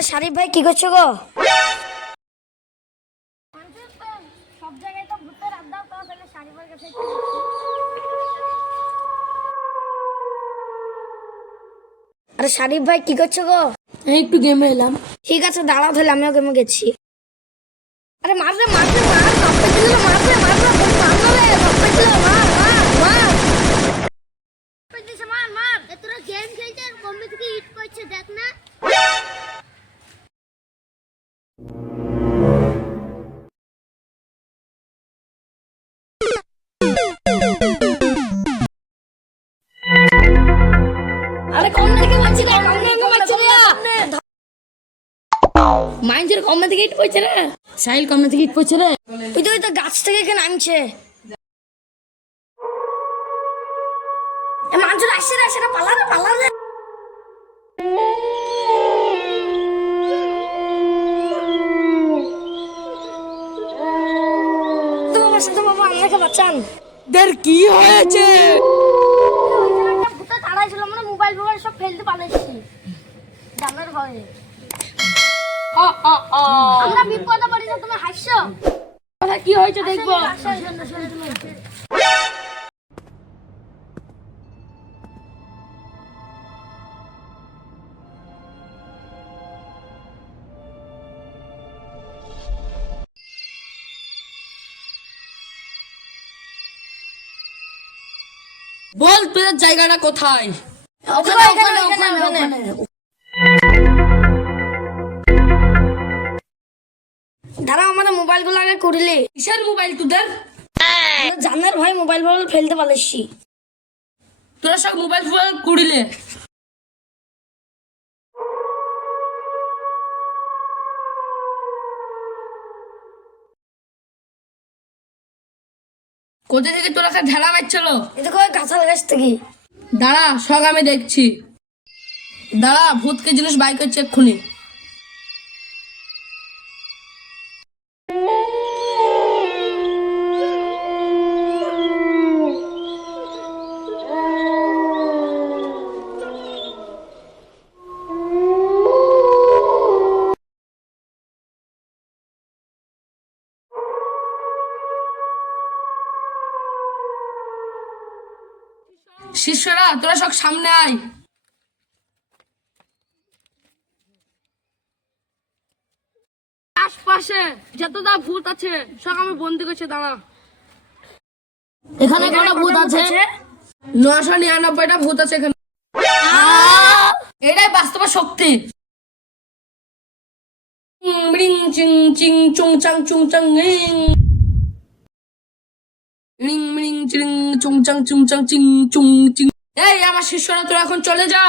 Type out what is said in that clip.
আরে শারিফ ভাই কি করছো গো? সব জায়গায় তো ভূতের আড্ডা পাওয়া গেলে শারিফের কাছে আরে শারিফ ভাই কি করছো গো? একটু গেমে এলাম। ঠিক আছে দাঁড়াও তাহলে আমিও গেমে গেছি। আরে মাররে মাররে মার বাপ্পা দিল মাররে মাররে মাররে বাপ্পা দিল মার মার মার মার মার তোরা গেম খেলছে আর কম্পি থেকে হিট করছে দেখ না। আরে কোন দিকে মারছি রে কোন দিকে মারছি রে মাইন্ডের কমে থেকে হিট পড়ছে রে, সাইল কমে থেকে হিট পড়ছে রে। ওই তো গাছ থেকে এখানে নামছে। মানুষ আসছে রে সেটা পালা রে পালা রে। তোমার সাথে বাবা আমাকে বাঁচান। দের কি হয়েছে? ভূতে তাড়াই ছিল মানে মোবাইল সব ফেলতে পালাইছি জানার ভয়ে। আমরা বিপদে পড়ি না তুমি হাসছো। কি হয়েছে দেখবো। বল তোদের জায়গাটা কোথায়? দাঁড়া আমাদের মোবাইল গুলো আগে করিলে। কিসের মোবাইল তোদের? জানার ভয় মোবাইল ফেলতে পারছি। তোরা সব মোবাইল কুড়িলে। কোথা থেকে তোরা ঢেলা মারছিল? এটা কয় গাছাল গাছ থেকে। দাঁড়া সব আমি দেখছি। দাঁড়া ভূতকে জিনিস বাই করছে এক্ষুনি। শিষ্যরা তোরা সব সামনে আয়। আশপাশে যতটা ভূত আছে সব আমি বন্দি করছি। দাঁড়া এখানে কোনো ভূত আছে? 999টা ভূত আছে এখানে। এটাই বাস্তব শক্তি। রিং চিং চিং চুং চাং চুং চাং রিং রিং চিং চুং চাং চুং চাং চিং চুং চিং। এই আমার শিষ্যরা তোরা এখন চলে যা।